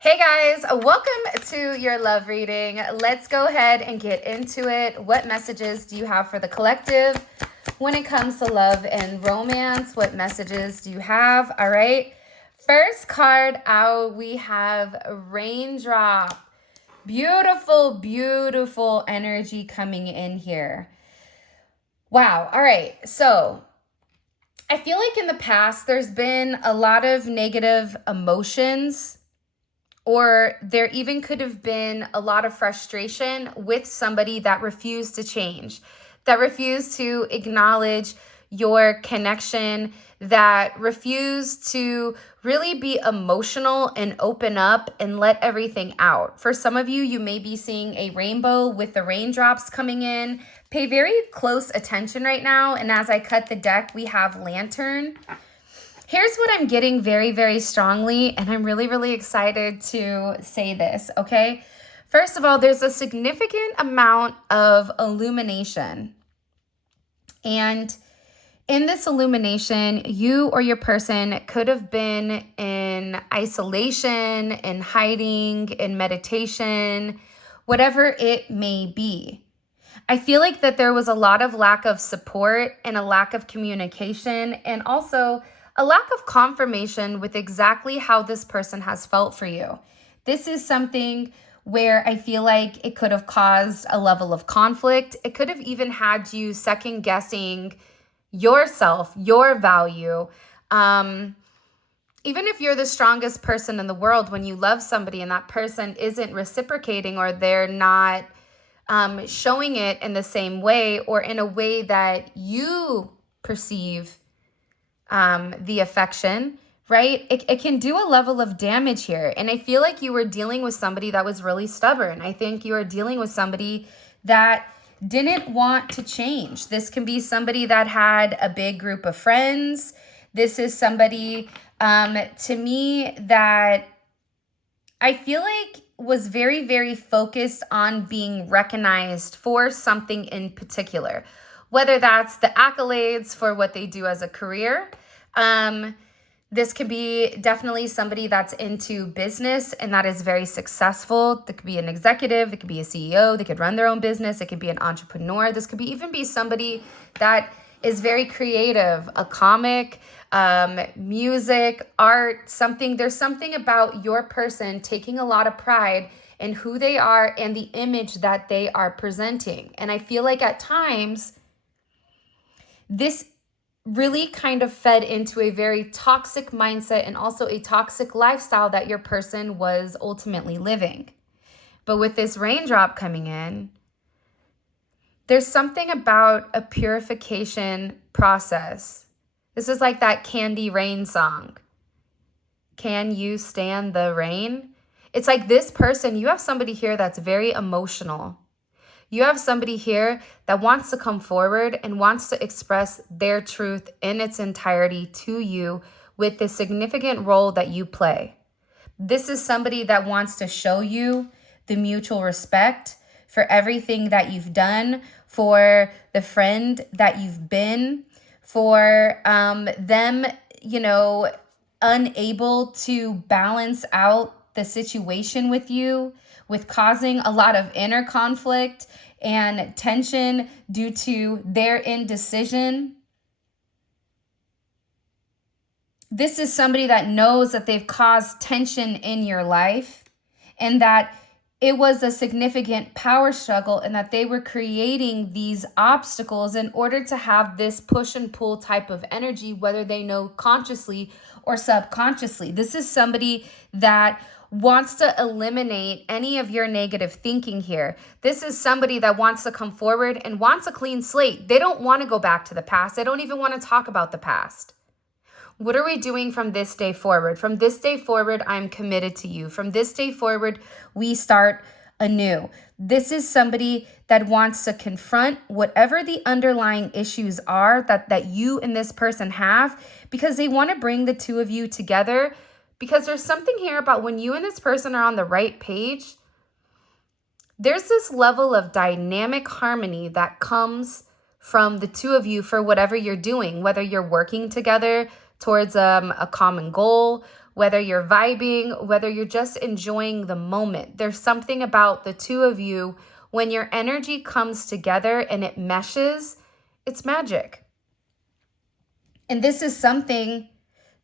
Hey guys, welcome to your love reading. Let's go ahead and get into it. What messages do you have for the collective when it comes to love and romance? What messages do you have? All right. First card out, we have Raindrop. Beautiful, beautiful energy coming in here. Wow. All right. So I feel like in the past, there's been a lot of negative emotions, or there even could have been a lot of frustration with somebody that refused to change, that refused to acknowledge your connection, that refused to really be emotional and open up and let everything out. For some of you, you may be seeing a rainbow with the raindrops coming in. Pay very close attention right now. And as I cut the deck, we have Lantern. Here's what I'm getting very, very strongly, and I'm really, really excited to say this, okay? First of all, there's a significant amount of illumination. And in this illumination, you or your person could have been in isolation, in hiding, in meditation, whatever it may be. I feel like that there was a lot of lack of support and a lack of communication, and also a lack of confirmation with exactly how this person has felt for you. This is something where I feel like it could have caused a level of conflict. It could have even had you second guessing yourself, your value. Even if you're the strongest person in the world, when you love somebody and that person isn't reciprocating, or they're not showing it in the same way, or in a way that you perceive the affection, right? It can do a level of damage here. And I feel like you were dealing with somebody that was really stubborn. I think you were dealing with somebody that didn't want to change. This can be somebody that had a big group of friends. This is somebody, to me, that I feel like was very, very focused on being recognized for something in particular, whether that's the accolades for what they do as a career. This could be definitely somebody that's into business and that is very successful. That could be an executive, it could be a CEO, they could run their own business, it could be an entrepreneur. This could even be somebody that is very creative, a comic, music, art, something. There's something about your person taking a lot of pride in who they are and the image that they are presenting. And I feel like at times, this really kind of fed into a very toxic mindset and also a toxic lifestyle that your person was ultimately living. But with this raindrop coming in, there's something about a purification process. This is like that Candy Rain song. Can you stand the rain? It's like this person, you have somebody here that's very emotional. You have somebody here that wants to come forward and wants to express their truth in its entirety to you with the significant role that you play. This is somebody that wants to show you the mutual respect for everything that you've done, for the friend that you've been, for them, unable to balance out the situation with you, with causing a lot of inner conflict and tension due to their indecision. This is somebody that knows that they've caused tension in your life and that it was a significant power struggle and that they were creating these obstacles in order to have this push and pull type of energy, whether they know consciously or subconsciously. This is somebody that wants to eliminate any of your negative thinking here. This is somebody that wants to come forward and wants a clean slate. They don't want to go back to the past. They don't even want to talk about the past. What are we doing from this day forward? From this day forward, I'm committed to you. From this day forward, we start anew. This is somebody that wants to confront whatever the underlying issues are that you and this person have, because they want to bring the two of you together. Because there's something here about when you and this person are on the right page, there's this level of dynamic harmony that comes from the two of you for whatever you're doing, whether you're working together towards a common goal, whether you're vibing, whether you're just enjoying the moment. There's something about the two of you when your energy comes together and it meshes, it's magic. And this is something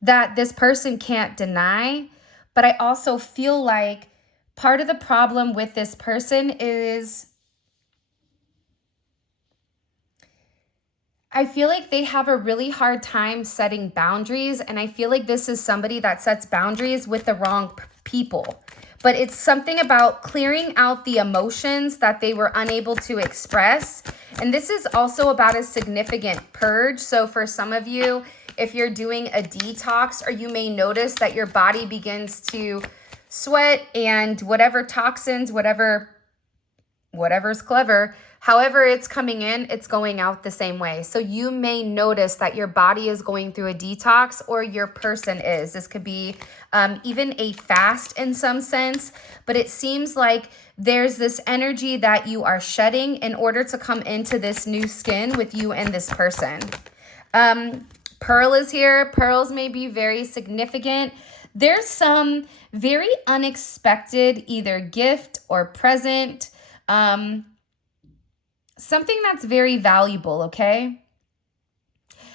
that this person can't deny, but I also feel like part of the problem with this person is I feel like they have a really hard time setting boundaries, and I feel like this is somebody that sets boundaries with the wrong people. But it's something about clearing out the emotions that they were unable to express. And this is also about a significant purge. So for some of you, if you're doing a detox, or you may notice that your body begins to sweat and whatever toxins, whatever's clever, however it's coming in, it's going out the same way. So you may notice that your body is going through a detox, or your person is. This could be even a fast in some sense, but it seems like there's this energy that you are shedding in order to come into this new skin with you and this person. Pearl is here. Pearls may be very significant. There's some very unexpected either gift or present, something that's very valuable, okay?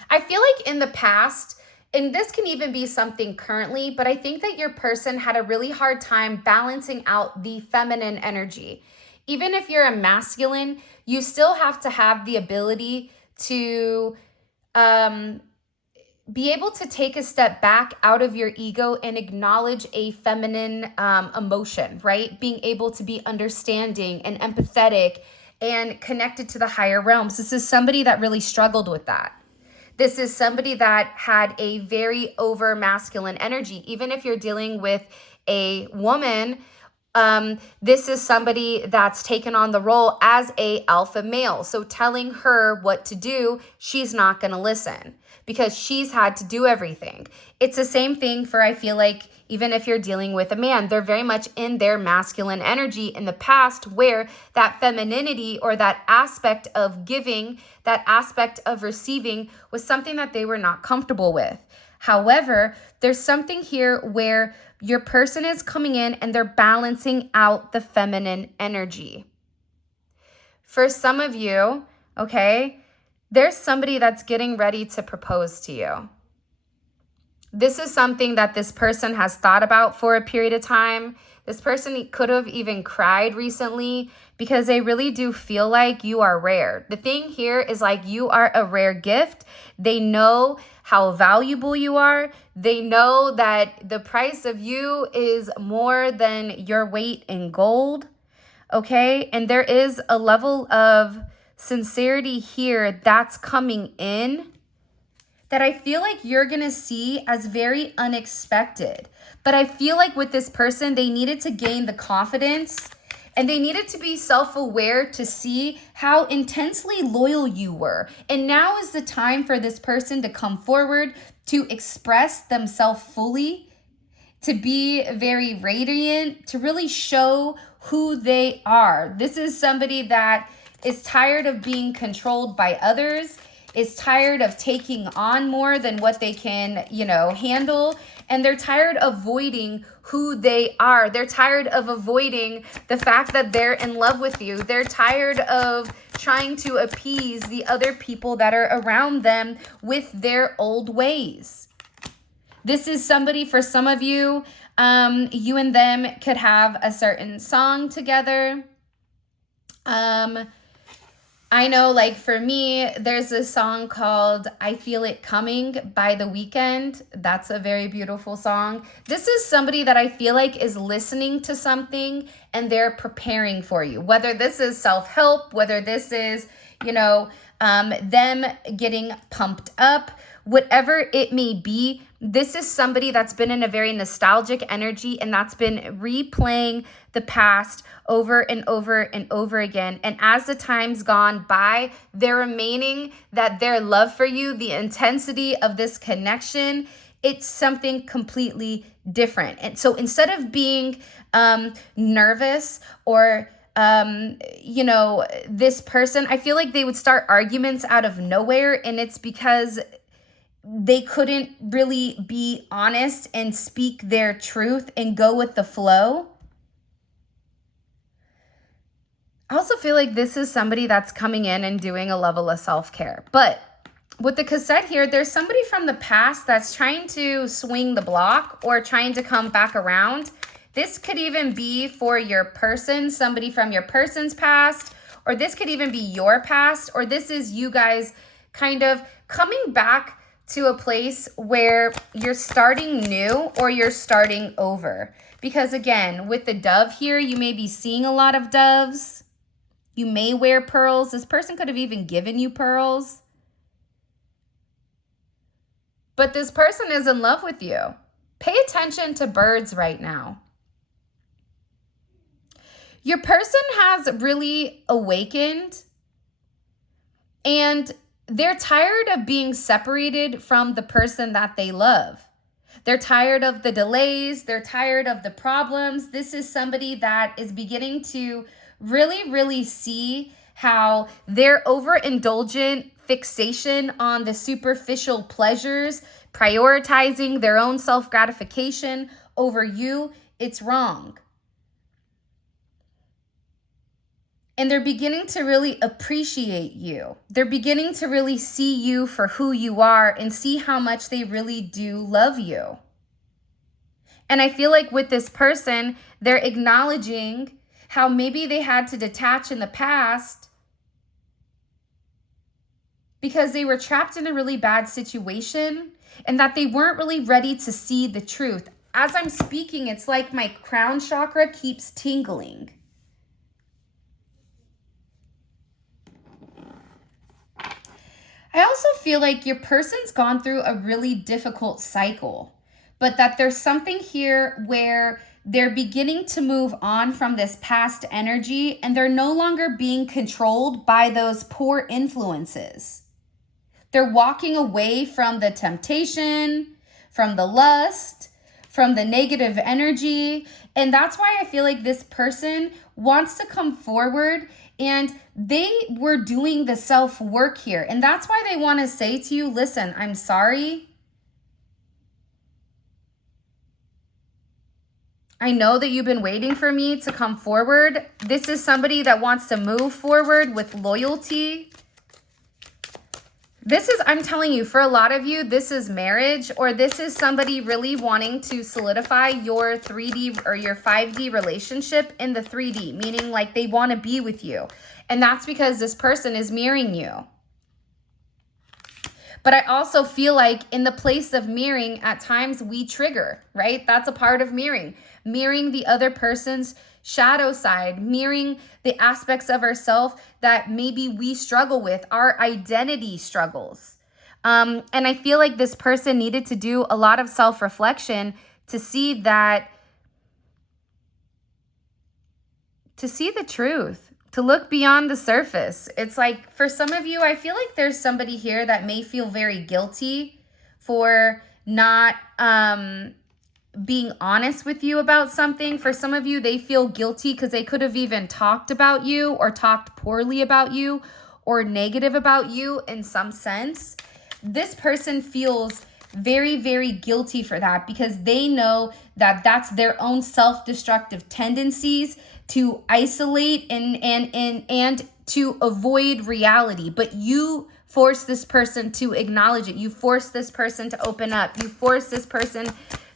I feel like in the past, and this can even be something currently, but I think that your person had a really hard time balancing out the feminine energy. Even if you're a masculine, you still have to have the ability to be able to take a step back out of your ego and acknowledge a feminine emotion, right? Being able to be understanding and empathetic and connected to the higher realms. This is somebody that really struggled with that. This is somebody that had a very over masculine energy. Even if you're dealing with a woman, this is somebody that's taken on the role as a alpha male. So telling her what to do, she's not going to listen because she's had to do everything. It's the same thing for, I feel like, even if you're dealing with a man, they're very much in their masculine energy in the past, where that femininity or that aspect of giving, that aspect of receiving was something that they were not comfortable with. However, there's something here where your person is coming in and they're balancing out the feminine energy. For some of you, okay, there's somebody that's getting ready to propose to you. This is something that this person has thought about for a period of time. This person could have even cried recently because they really do feel like you are rare. The thing here is like you are a rare gift. They know how valuable you are. They know that the price of you is more than your weight in gold. Okay? And there is a level of sincerity here that's coming in that I feel like you're going to see as very unexpected. But I feel like with this person, they needed to gain the confidence and they needed to be self-aware to see how intensely loyal you were. And now is the time for this person to come forward, to express themselves fully, to be very radiant, to really show who they are. This is somebody that is tired of being controlled by others, is tired of taking on more than what they can, handle. And they're tired of avoiding who they are. They're tired of avoiding the fact that they're in love with you. They're tired of trying to appease the other people that are around them with their old ways. This is somebody, for some of you, you and them could have a certain song together. I know, like for me, there's a song called I Feel It Coming by The Weeknd. That's a very beautiful song. This is somebody that I feel like is listening to something and they're preparing for you. Whether this is self-help, whether this is, them getting pumped up, whatever it may be, this is somebody that's been in a very nostalgic energy and that's been replaying the past over and over and over again. And as the time's gone by, they're remaining that their love for you, the intensity of this connection, it's something completely different. And so instead of being nervous or this person, I feel like they would start arguments out of nowhere, and it's because they couldn't really be honest and speak their truth and go with the flow. I also feel like this is somebody that's coming in and doing a level of self-care. But with the cassette here, there's somebody from the past that's trying to swing the block or trying to come back around. This could even be for your person, somebody from your person's past, or this could even be your past, or this is you guys kind of coming back to a place where you're starting new or you're starting over. Because again, with the dove here, you may be seeing a lot of doves. You may wear pearls. This person could have even given you pearls. But this person is in love with you. Pay attention to birds right now. Your person has really awakened and they're tired of being separated from the person that they love. They're tired of the delays. They're tired of the problems. This is somebody that is beginning to really see how their overindulgent fixation on the superficial pleasures, prioritizing their own self-gratification over you, it's wrong. And they're beginning to really appreciate you. They're beginning to really see you for who you are and see how much they really do love you. And I feel like with this person, they're acknowledging how maybe they had to detach in the past because they were trapped in a really bad situation and that they weren't really ready to see the truth. As I'm speaking, it's like my crown chakra keeps tingling. I also feel like your person's gone through a really difficult cycle, but that there's something here where they're beginning to move on from this past energy and they're no longer being controlled by those poor influences. They're walking away from the temptation, from the lust, from the negative energy. And that's why I feel like this person wants to come forward and they were doing the self-work here. And that's why they want to say to you, listen, I'm sorry. I know that you've been waiting for me to come forward. This is somebody that wants to move forward with loyalty. This is, I'm telling you, for a lot of you, this is marriage, or this is somebody really wanting to solidify your 3D or your 5D relationship in the 3D, meaning like they want to be with you. And that's because this person is mirroring you. But I also feel like in the place of mirroring, at times we trigger, right? That's a part of mirroring. Mirroring the other person's shadow side, mirroring the aspects of ourselves that maybe we struggle with, our identity struggles. And I feel like this person needed to do a lot of self-reflection to see that, to see the truth, to look beyond the surface. It's like, for some of you, I feel like there's somebody here that may feel very guilty for not being honest with you about something. For some of you, they feel guilty because they could have even talked about you or talked poorly about you or negative about you in some sense. This person feels very guilty for that because they know that that's their own self-destructive tendencies to isolate and to avoid reality. But you force this person to acknowledge it. You force this person to open up. You force this person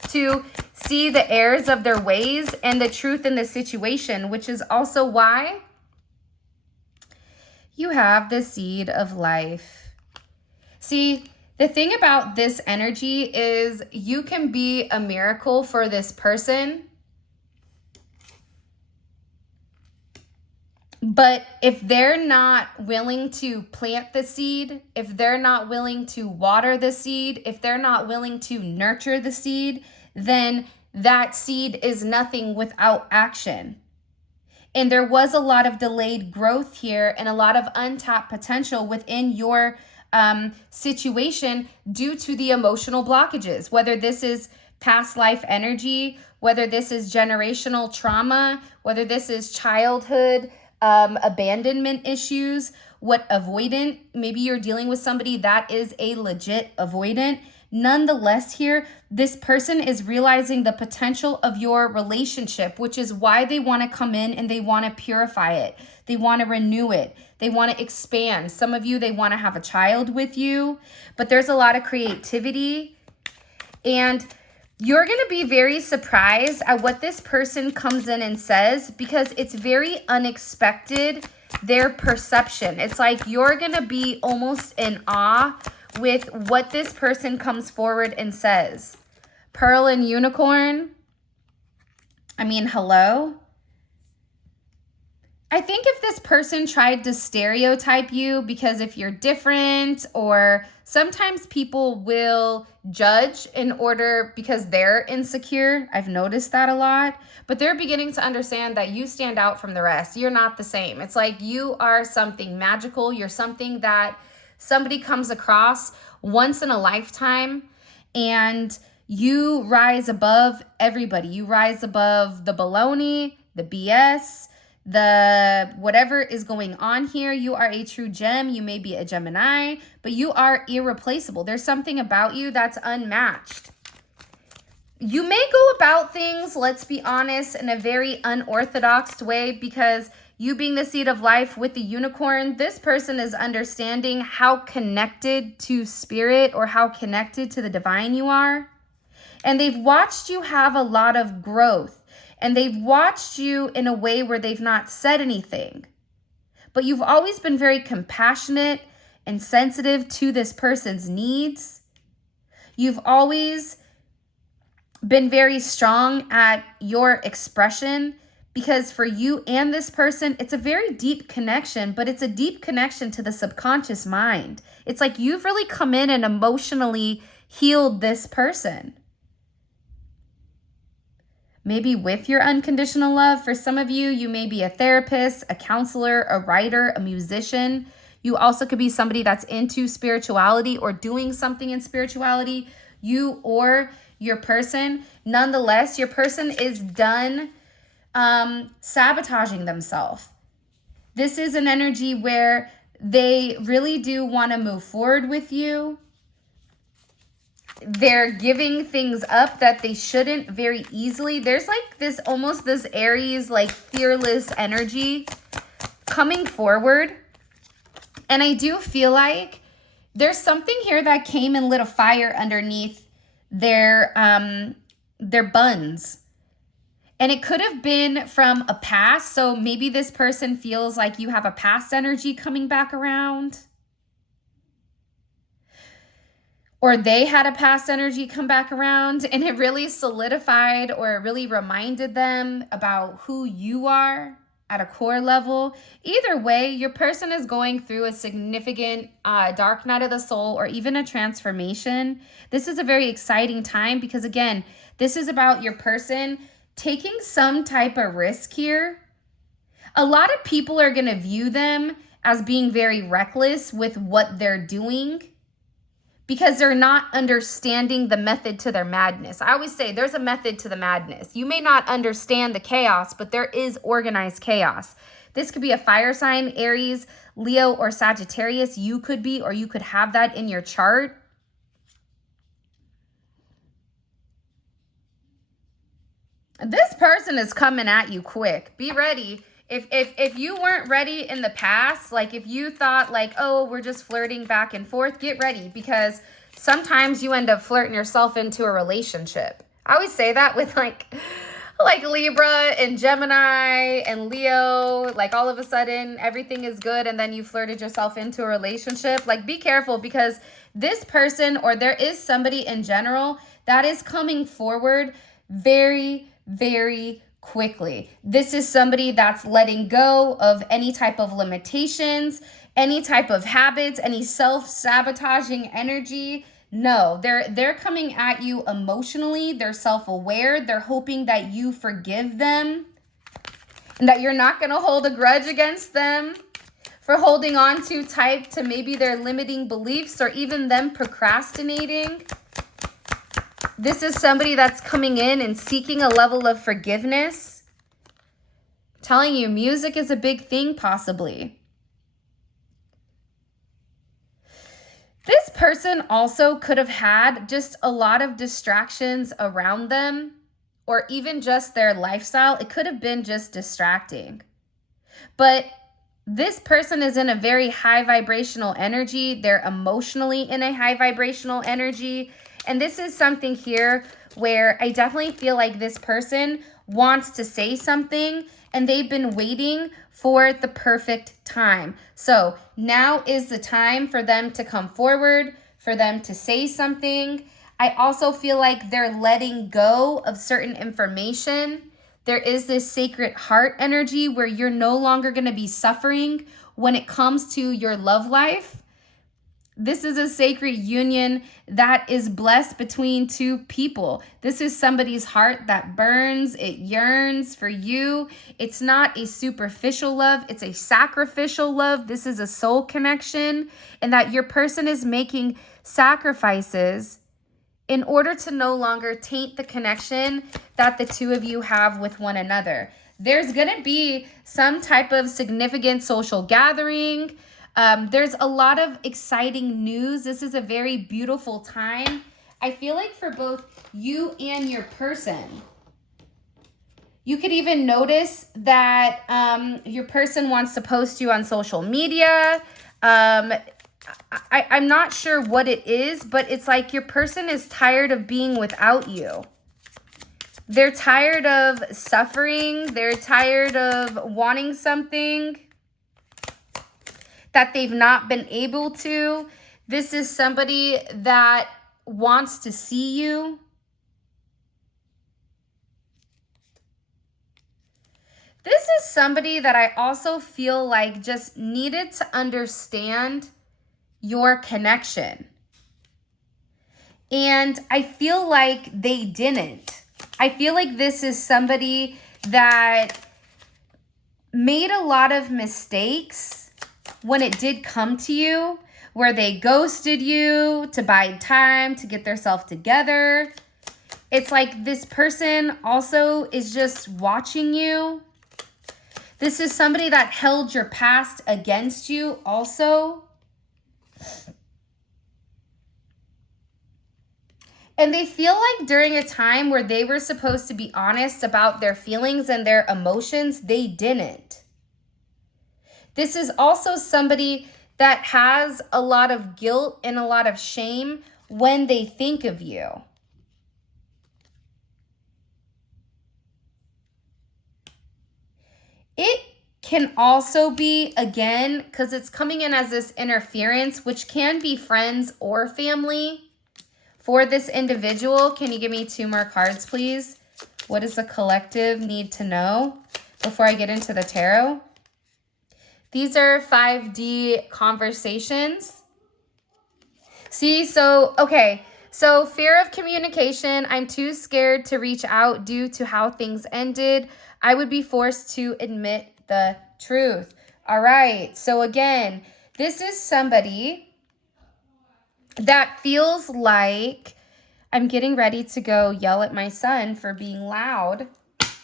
to see the errors of their ways and the truth in the situation, which is also why you have the seed of life. See, the thing about this energy is you can be a miracle for this person, but if they're not willing to plant the seed, if they're not willing to water the seed, if they're not willing to nurture the seed, then that seed is nothing without action. And there was a lot of delayed growth here and a lot of untapped potential within your situation due to the emotional blockages, whether this is past life energy, whether this is generational trauma, whether this is childhood abandonment issues, what avoidant, maybe you're dealing with somebody that is a legit avoidant. Nonetheless, here, this person is realizing the potential of your relationship, which is why they want to come in and they want to purify it. They want to renew it. They want to expand. Some of you, they want to have a child with you, but there's a lot of creativity. And you're going to be very surprised at what this person comes in and says, because it's very unexpected, their perception. It's like you're going to be almost in awe with what this person comes forward and says. Pearl and unicorn. I mean, hello? I think if this person tried to stereotype you, because if you're different, or sometimes people will judge in order because they're insecure. I've noticed that a lot, but they're beginning to understand that you stand out from the rest. You're not the same. It's like you are something magical. You're something that somebody comes across once in a lifetime, and you rise above everybody. You rise above the baloney, the BS, the whatever is going on here. You are a true gem. You may be a Gemini, but you are irreplaceable. There's something about you that's unmatched. You may go about things, let's be honest, in a very unorthodox way, because you being the seed of life with the unicorn, this person is understanding how connected to spirit or how connected to the divine you are. And they've watched you have a lot of growth. And they've watched you in a way where they've not said anything. But you've always been very compassionate and sensitive to this person's needs. You've always been very strong at your expression, because for you and this person, it's a very deep connection, but it's a deep connection to the subconscious mind. It's like you've really come in and emotionally healed this person. Maybe with your unconditional love. For some of you, you may be a therapist, a counselor, a writer, a musician. You also could be somebody that's into spirituality or doing something in spirituality, you or your person. Nonetheless, your person is done sabotaging themselves. This is an energy where they really do want to move forward with you. They're giving things up that they shouldn't very easily. There's like this, almost this Aries, like fearless energy coming forward. And I do feel like there's something here that came and lit a fire underneath their buns. And it could have been from a past. So maybe this person feels like you have a past energy coming back around. Or they had a past energy come back around, and it really solidified or it really reminded them about who you are at a core level. Either way, your person is going through a significant dark night of the soul, or even a transformation. This is a very exciting time because, again, this is about your person taking some type of risk here. A lot of people are going to view them as being very reckless with what they're doing, because they're not understanding the method to their madness. I always say there's a method to the madness. You may not understand the chaos, but there is organized chaos. This could be a fire sign, Aries, Leo, or Sagittarius. You could be, or you could have that in your chart. This person is coming at you quick. Be ready. If you weren't ready in the past, like if you thought like, oh, we're just flirting back and forth, get ready, because sometimes you end up flirting yourself into a relationship. I always say that with like Libra and Gemini and Leo, like all of a sudden everything is good and then you flirted yourself into a relationship. Like be careful, because this person, or there is somebody in general that is coming forward very, very quickly. This is somebody that's letting go of any type of limitations, any type of habits, any self-sabotaging energy. No, they're coming at you emotionally. They're self-aware. They're hoping that you forgive them and that you're not going to hold a grudge against them for holding on too tight to maybe their limiting beliefs, or even them procrastinating. This is somebody that's coming in and seeking a level of forgiveness. Telling you music is a big thing possibly. This person also could have had just a lot of distractions around them, or even just their lifestyle. It could have been just distracting. But this person is in a very high vibrational energy. They're emotionally in a high vibrational energy. And this is something here where I definitely feel like this person wants to say something and they've been waiting for the perfect time. So now is the time for them to come forward, for them to say something. I also feel like they're letting go of certain information. There is this sacred heart energy where you're no longer going to be suffering when it comes to your love life. This is a sacred union that is blessed between two people. This is somebody's heart that burns, it yearns for you. It's not a superficial love, it's a sacrificial love. This is a soul connection, and that your person is making sacrifices in order to no longer taint the connection that the two of you have with one another. There's going to be some type of significant social gathering. There's a lot of exciting news. This is a very beautiful time. I feel like for both you and your person, you could even notice that your person wants to post you on social media. I'm not sure what it is, but it's like your person is tired of being without you. They're tired of suffering. They're tired of wanting something that they've not been able to. This is somebody that wants to see you. This is somebody that I also feel like just needed to understand your connection. And I feel like they didn't. I feel like this is somebody that made a lot of mistakes when it did come to you, where they ghosted you to buy time to get themselves together. It's like this person also is just watching you. This is somebody that held your past against you also. And they feel like during a time where they were supposed to be honest about their feelings and their emotions, they didn't. This is also somebody that has a lot of guilt and a lot of shame when they think of you. It can also be, again, because it's coming in as this interference, which can be friends or family for this individual. Can you give me 2 more cards, please? What does the collective need to know before I get into the tarot? These are 5D conversations. See, so, okay. So fear of communication. I'm too scared to reach out due to how things ended. I would be forced to admit the truth. All right. So again, this is somebody that feels like I'm getting ready to go yell at my son for being loud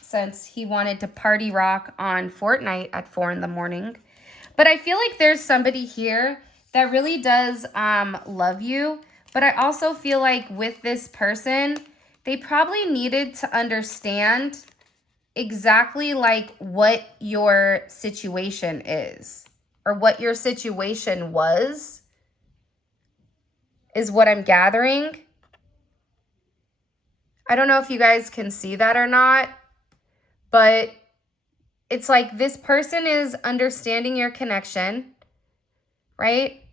since he wanted to party rock on Fortnite at 4 in the morning. But I feel like there's somebody here that really does love you. But I also feel like with this person, they probably needed to understand exactly like what your situation is or what your situation was, is what I'm gathering. I don't know if you guys can see that or not, but it's like this person is understanding your connection, right?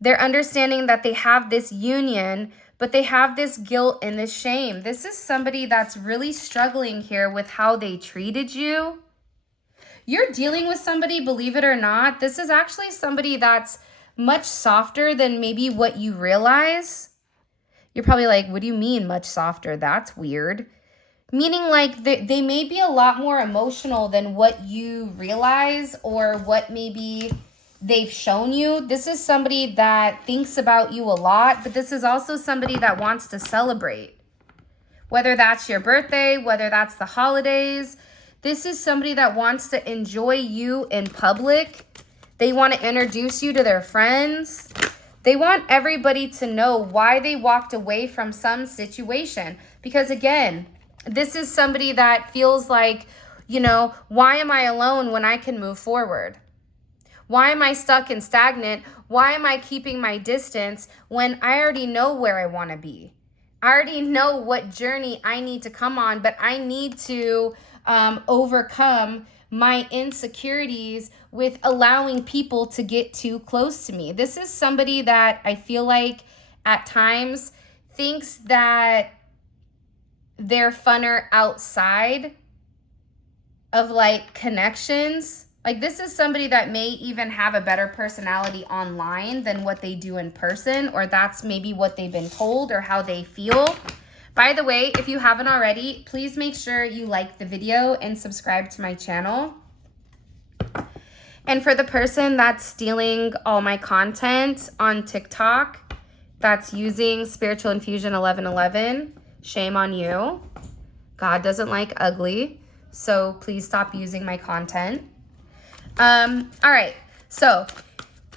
They're understanding that they have this union, but they have this guilt and this shame. This is somebody that's really struggling here with how they treated you. You're dealing with somebody, believe it or not, this is actually somebody that's much softer than maybe what you realize. You're probably like, what do you mean much softer? That's weird. Meaning like they may be a lot more emotional than what you realize or what maybe they've shown you. This is somebody that thinks about you a lot, but this is also somebody that wants to celebrate. Whether that's your birthday, whether that's the holidays, This is somebody that wants to enjoy you in public. They want to introduce you to their friends. They want everybody to know why they walked away from some situation. Because again, this is somebody that feels like, you know, why am I alone when I can move forward? Why am I stuck and stagnant? Why am I keeping my distance when I already know where I want to be? I already know what journey I need to come on, but I need to overcome my insecurities with allowing people to get too close to me. This is somebody that I feel like at times thinks that they're funner outside of like connections. Like this is somebody that may even have a better personality online than what they do in person, or that's maybe what they've been told or how they feel. By the way, if you haven't already, please make sure you like the video and subscribe to my channel. And for the person that's stealing all my content on TikTok, that's using Spiritual Infusion 1111, shame on you. God doesn't like ugly, so please stop using my content. All right, so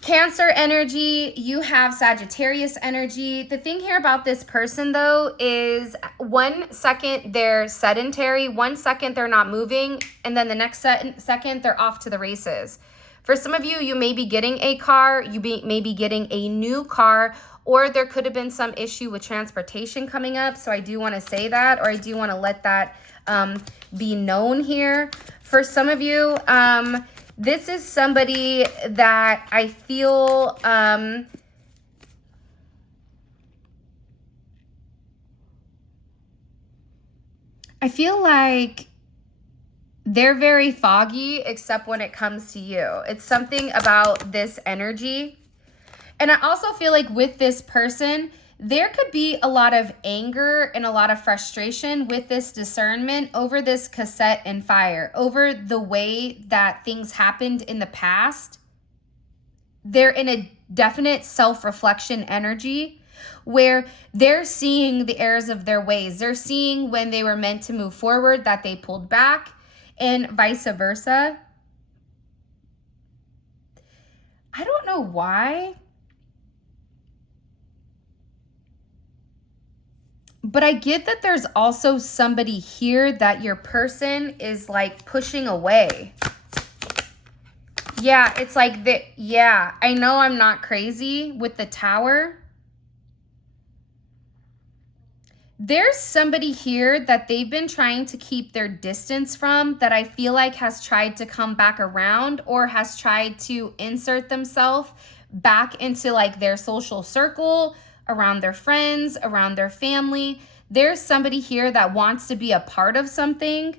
Cancer energy, you have Sagittarius energy. The thing here about this person though is 1 second they're sedentary, 1 second they're not moving, and then the next second they're off to the races. For some of you, you may be getting a car, may be getting a new car, or there could have been some issue with transportation coming up. So I do want to say that, or I do want to let that be known here. For some of you, this is somebody that I feel like they're very foggy, except when it comes to you. It's something about this energy. And I also feel like with this person, there could be a lot of anger and a lot of frustration with this discernment over this cassette and fire, over the way that things happened in the past. They're in a definite self-reflection energy where they're seeing the errors of their ways. They're seeing when they were meant to move forward that they pulled back, and vice versa. I don't know why, but I get that there's also somebody here that your person is like pushing away. Yeah, it's like that. Yeah, I know I'm not crazy with the Tower. There's somebody here that they've been trying to keep their distance from, that I feel like has tried to come back around or has tried to insert themselves back into like their social circle, around their friends, around their family. There's somebody here that wants to be a part of something,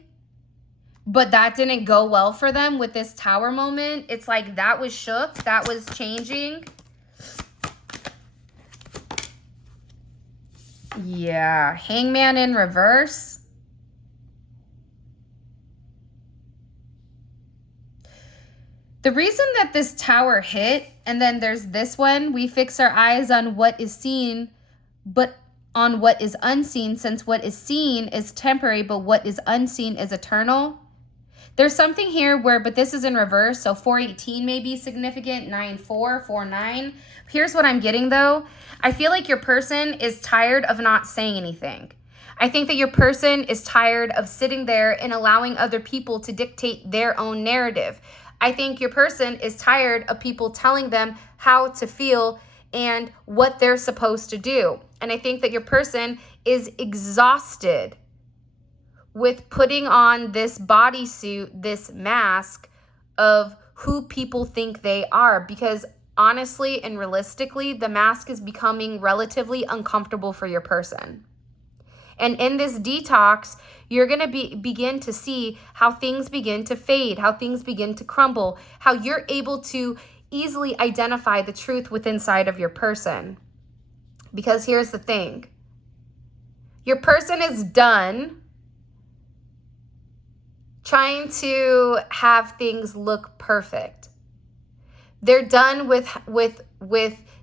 but that didn't go well for them with this Tower moment. It's like that was shook, that was changing. Yeah, Hangman in reverse. The reason that this Tower hit, and then there's this one, we fix our eyes on what is seen, but on what is unseen, since what is seen is temporary, but what is unseen is eternal. There's something here where, but this is in reverse, so 418 may be significant, 94, 49. Here's what I'm getting though. I feel like your person is tired of not saying anything. I think that your person is tired of sitting there and allowing other people to dictate their own narrative. I think your person is tired of people telling them how to feel and what they're supposed to do. And I think that your person is exhausted with putting on this bodysuit, this mask of who people think they are, because honestly and realistically, the mask is becoming relatively uncomfortable for your person. And in this detox, you're going to begin to see how things begin to fade, how things begin to crumble, how you're able to easily identify the truth within inside of your person. Because here's the thing. Your person is done trying to have things look perfect. They're done with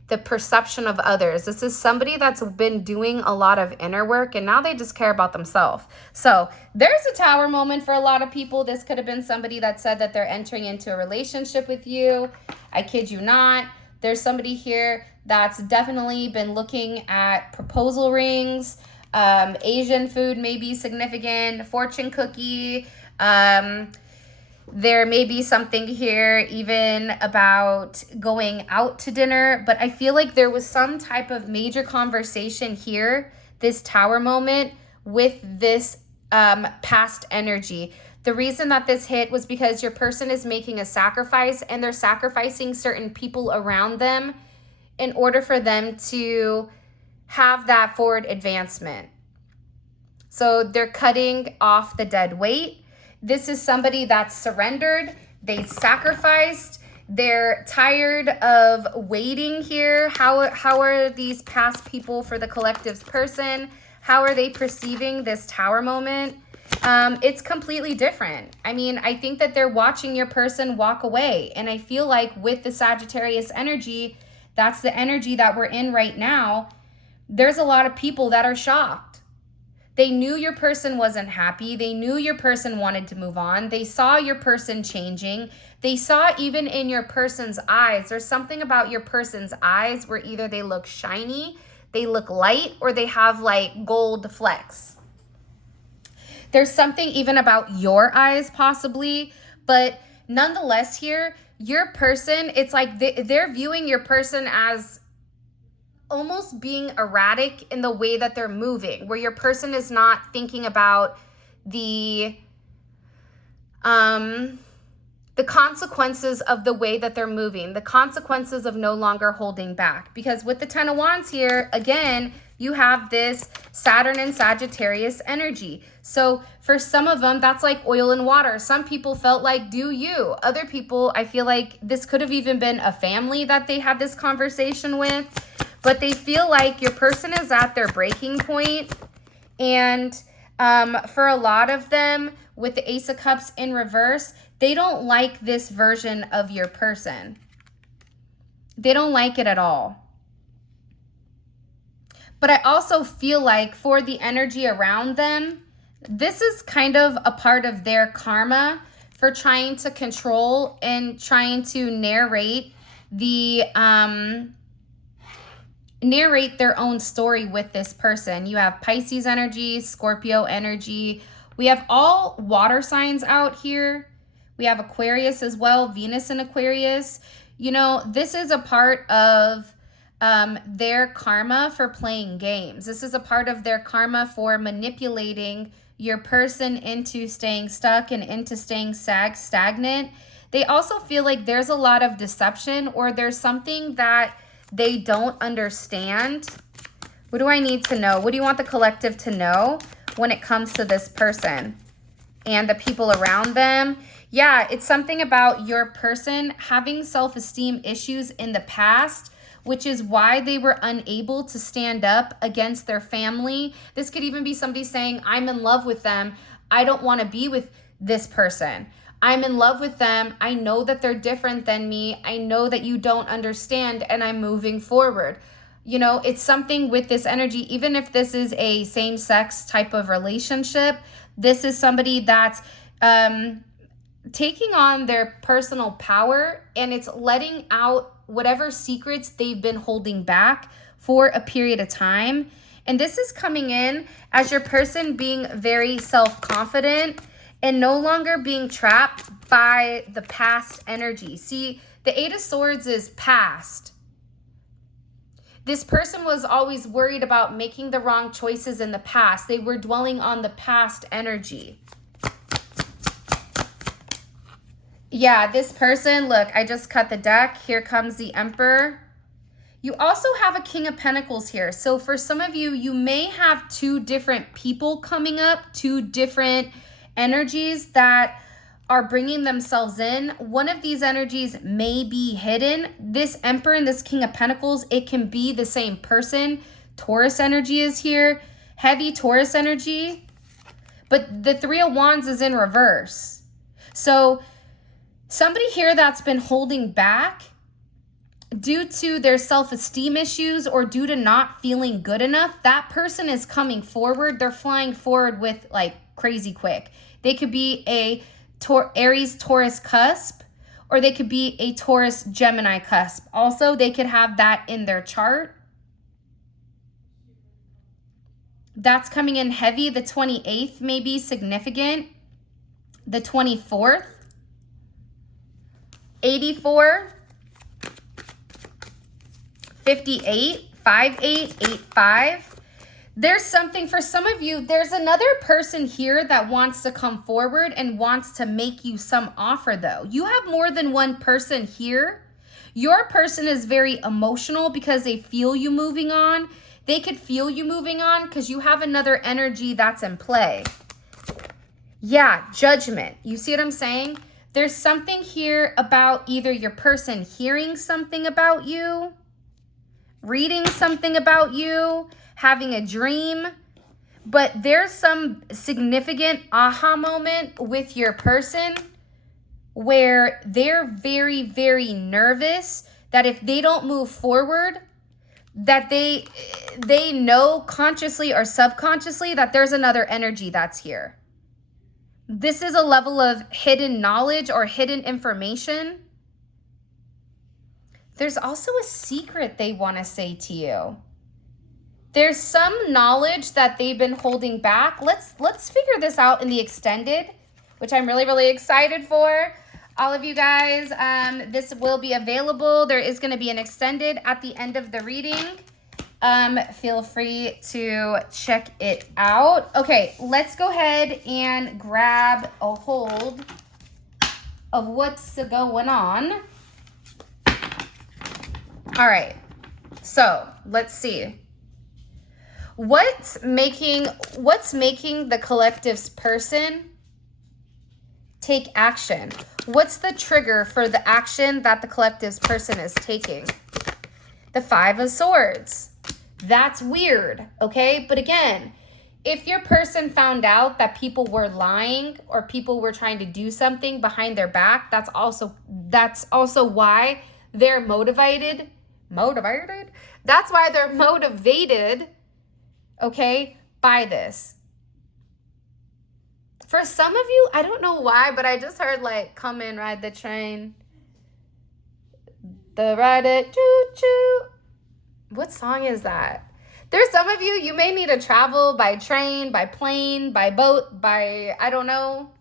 the perception of others. This is somebody that's been doing a lot of inner work and now they just care about themselves. So there's a tower moment for a lot of people. This could have been somebody that said that they're entering into a relationship with you. I kid you not. There's somebody here that's definitely been looking at proposal rings. Asian food may be significant. Fortune cookie. There may be something here even about going out to dinner, but I feel like there was some type of major conversation here, this tower moment, with this past energy. The reason that this hit was because your person is making a sacrifice and they're sacrificing certain people around them in order for them to have that forward advancement. So they're cutting off the dead weight. This is somebody that's surrendered. They sacrificed. They're tired of waiting here. How are these past people for the collective's person? How are they perceiving this tower moment? It's completely different. I mean, I think that they're watching your person walk away. And I feel like with the Sagittarius energy, that's the energy that we're in right now. There's a lot of people that are shocked. They knew your person wasn't happy. They knew your person wanted to move on. They saw your person changing. They saw even in your person's eyes. There's something about your person's eyes where either they look shiny, they look light, or they have like gold flecks. There's something even about your eyes possibly, but nonetheless here, your person, it's like they're viewing your person as almost being erratic in the way that they're moving, where your person is not thinking about the consequences of the way that they're moving, the consequences of no longer holding back. Because with the Ten of Wands here, again, you have this Saturn and Sagittarius energy. So for some of them, that's like oil and water. Some people felt like, do you? Other people, I feel like this could have even been a family that they had this conversation with. But they feel like your person is at their breaking point. And for a lot of them, with the Ace of Cups in reverse, they don't like this version of your person. They don't like it at all. But I also feel like for the energy around them, this is kind of a part of their karma for trying to control and trying to narrate their own story with this person. You have Pisces energy, Scorpio energy. We have all water signs out here. We have Aquarius as well, Venus in Aquarius. You know, this is a part of their karma for playing games. This is a part of their karma for manipulating your person into staying stuck and into staying stagnant. They also feel like there's a lot of deception, or there's something that they don't understand. What do I need to know? What do you want the collective to know when it comes to this person and the people around them? Yeah, it's something about your person having self-esteem issues in the past, which is why they were unable to stand up against their family. This could even be somebody saying, I'm in love with them. I don't want to be with this person. I'm in love with them. I know that they're different than me. I know that you don't understand, and I'm moving forward. You know, it's something with this energy, even if this is a same-sex type of relationship, this is somebody that's taking on their personal power, and it's letting out whatever secrets they've been holding back for a period of time. And this is coming in as your person being very self-confident and no longer being trapped by the past energy. See, the Eight of Swords is past. This person was always worried about making the wrong choices in the past. They were dwelling on the past energy. Yeah, this person, look, I just cut the deck. Here comes the Emperor. You also have a King of Pentacles here. So for some of you, you may have two different people coming up, two different energies that are bringing themselves in. One of these energies may be hidden. This Emperor and this King of Pentacles, it can be the same person. Taurus energy is here, heavy Taurus energy, but the Three of Wands is in reverse. So somebody here that's been holding back due to their self-esteem issues or due to not feeling good enough, that person is coming forward. They're flying forward with like crazy quick. They could be a Aries Taurus cusp, or they could be a Taurus Gemini cusp. Also, they could have that in their chart. That's coming in heavy. The 28th may be significant. The 24th, 84, 58, 58, 85. There's something for some of you. There's another person here that wants to come forward and wants to make you some offer though. You have more than one person here. Your person is very emotional because they feel you moving on. They could feel you moving on because you have another energy that's in play. Yeah, judgment. You see what I'm saying? There's something here about either your person hearing something about you, reading something about you, having a dream, but there's some significant aha moment with your person where they're very, very nervous that if they don't move forward, that they know consciously or subconsciously that there's another energy that's here. This is a level of hidden knowledge or hidden information. There's also a secret they want to say to you. There's some knowledge that they've been holding back. Let's figure this out in the extended, which I'm really, really excited for. All of you guys, this will be available. There is going to be an extended at the end of the reading. Feel free to check it out. Okay, let's go ahead and grab a hold of what's going on. All right, so let's see. What's making the collective's person take action? What's the trigger for the action that the collective's person is taking? The Five of Swords. That's weird, okay? But again, if your person found out that people were lying or people were trying to do something behind their back, that's also why they're motivated. That's why they're motivated, okay, by this. For some of you, I don't know why, but I just heard like, come in, ride the train. Ride it, choo-choo. What song is that? There's some of you, you may need to travel by train, by plane, by boat, by, I don't know.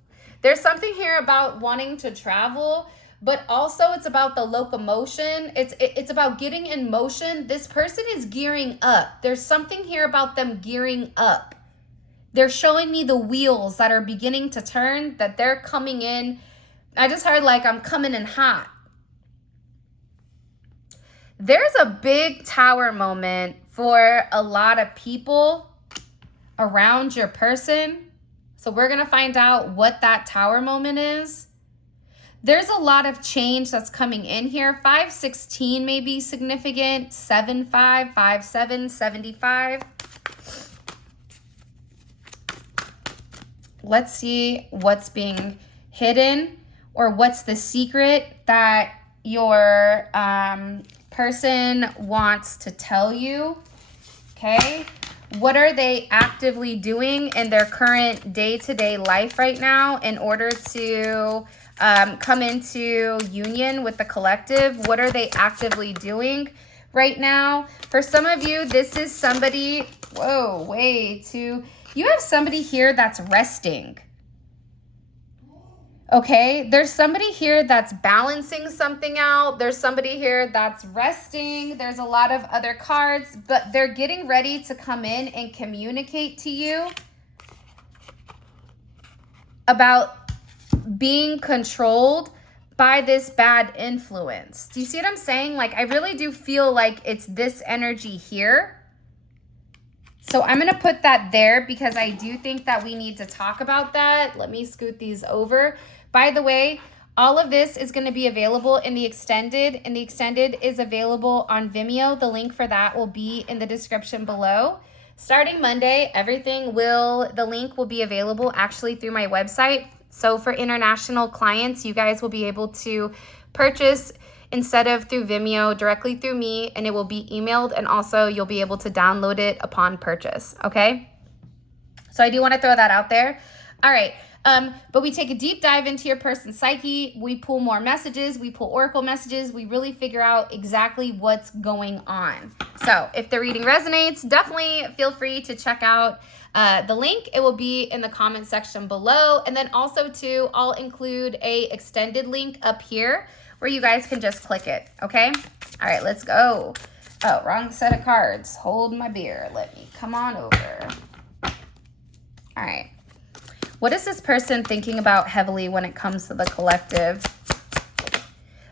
There's something here about wanting to travel, but also it's about the locomotion. It's about getting in motion. This person is gearing up. There's something here about them gearing up. They're showing me the wheels that are beginning to turn, that they're coming in. I just heard like, I'm coming in hot. There's a big tower moment for a lot of people around your person. So we're going to find out what that tower moment is. There's a lot of change that's coming in here. 516 may be significant. 75, 57, 75. Let's see what's being hidden or what's the secret that your person wants to tell you, okay? What are they actively doing in their current day-to-day life right now in order to come into union with the collective? What are they actively doing right now? For some of you, this is somebody, you have somebody here that's resting. Okay, there's somebody here that's balancing something out. There's somebody here that's resting. There's a lot of other cards, but they're getting ready to come in and communicate to you about being controlled by this bad influence. Do you see what I'm saying? Like, I really do feel like it's this energy here. So I'm going to put that there because I do think that we need to talk about that. Let me scoot these over. By the way, all of this is going to be available in the extended, and the extended is available on Vimeo. The link for that will be in the description below. Starting Monday, the link will be available actually through my website. So for international clients, you guys will be able to purchase instead of through Vimeo, directly through me, and it will be emailed, and also you'll be able to download it upon purchase, okay? So I do want to throw that out there. All right. But we take a deep dive into your person's psyche. We pull more messages. We pull oracle messages. We really figure out exactly what's going on. So if the reading resonates, definitely feel free to check out the link. It will be in the comment section below. And then also too, I'll include a extended link up here where you guys can just click it. Okay. All right, let's go. Oh, wrong set of cards. Hold my beer. Let me come on over. All right. What is this person thinking about heavily when it comes to the collective?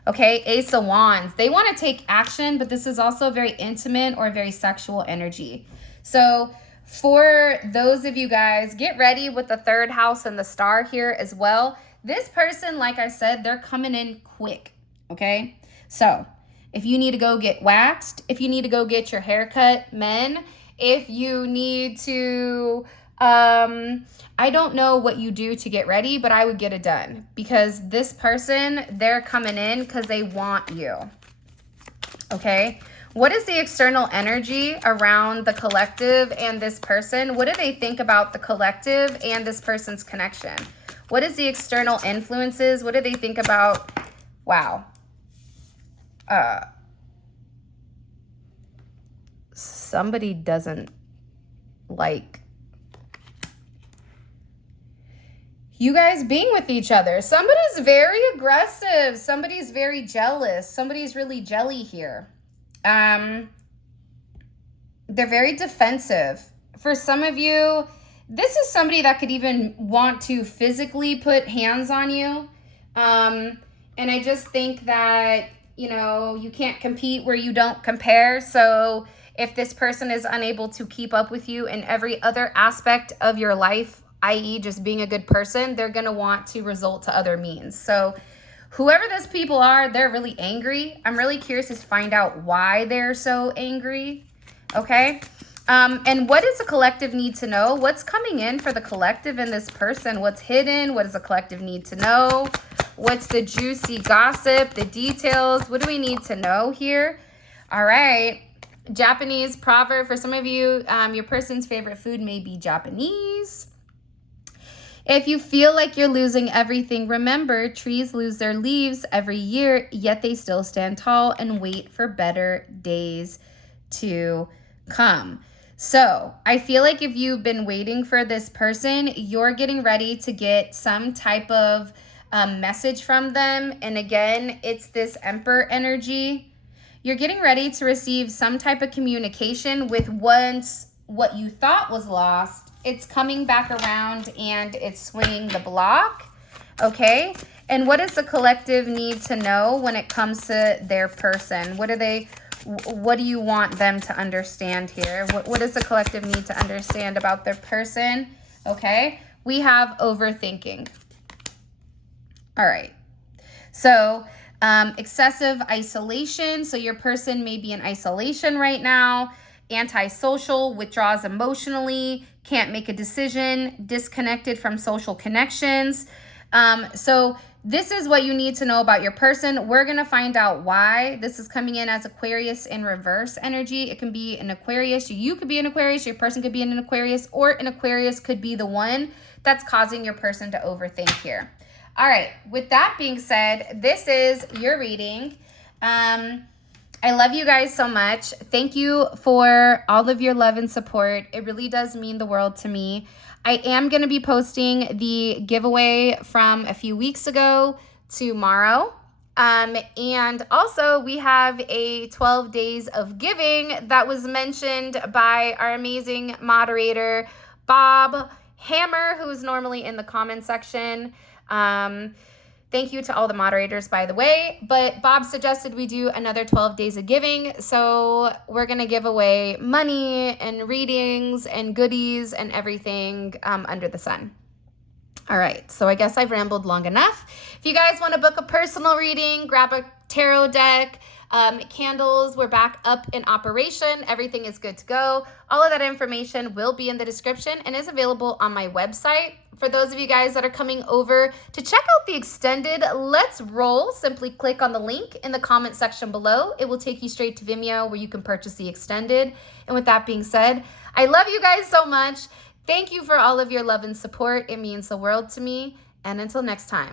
Okay, Ace of Wands. They want to take action, but this is also very intimate or very sexual energy. So for those of you guys, get ready with the third house and the star here as well. This person, like I said, they're coming in quick, okay? So if you need to go get waxed, if you need to go get your hair cut, men, if you need to... I don't know what you do to get ready, but I would get it done because this person, they're coming in because they want you. Okay. What is the external energy around the collective and this person? What do they think about the collective and this person's connection? What is the external influences? What do they think about? Wow. Somebody doesn't like you guys being with each other. Somebody's very aggressive. Somebody's very jealous. Somebody's really jelly here. They're very defensive. For some of you, this is somebody that could even want to physically put hands on you. And I just think that, you know, you can't compete where you don't compare. So if this person is unable to keep up with you in every other aspect of your life, i.e. just being a good person, they're going to want to resort to other means. So whoever those people are, they're really angry. I'm really curious to find out why they're so angry. Okay. And what does the collective need to know? What's coming in for the collective and this person? What's hidden? What does the collective need to know? What's the juicy gossip, the details? What do we need to know here? All right. Japanese proverb. For some of you, your person's favorite food may be Japanese. If you feel like you're losing everything, remember, trees lose their leaves every year, yet they still stand tall and wait for better days to come. So I feel like if you've been waiting for this person, you're getting ready to get some type of message from them. And again, it's this Emperor energy. You're getting ready to receive some type of communication with once what you thought was lost. It's coming back around and it's swinging the block, okay? And what does the collective need to know when it comes to their person? What do you want them to understand here? What does the collective need to understand about their person? Okay, we have overthinking. All right, so excessive isolation. So your person may be in isolation right now. Antisocial, withdraws emotionally, can't make a decision, disconnected from social connections. So this is what you need to know about your person. We're going to find out why this is coming in as Aquarius in reverse energy. It can be an Aquarius. You could be an Aquarius. Your person could be an Aquarius, or an Aquarius could be the one that's causing your person to overthink here. All right. With that being said, this is your reading. I love you guys so much. Thank you for all of your love and support. It really does mean the world to me. I am going to be posting the giveaway from a few weeks ago tomorrow. And also we have a 12 days of giving that was mentioned by our amazing moderator, Bob Hammer, who's normally in the comment section. Thank you to all the moderators, by the way. But Bob suggested we do another 12 days of giving. So we're going to give away money and readings and goodies and everything under the sun. All right. So I guess I've rambled long enough. If you guys want to book a personal reading, grab a tarot deck. Candles, we're back up in operation. Everything is good to go. All of that information will be in the description and is available on my website. For those of you guys that are coming over to check out the extended Let's Roll, simply click on the link in the comment section below. It will take you straight to Vimeo where you can purchase the extended. And with that being said, I love you guys so much. Thank you for all of your love and support. It means the world to me. And until next time.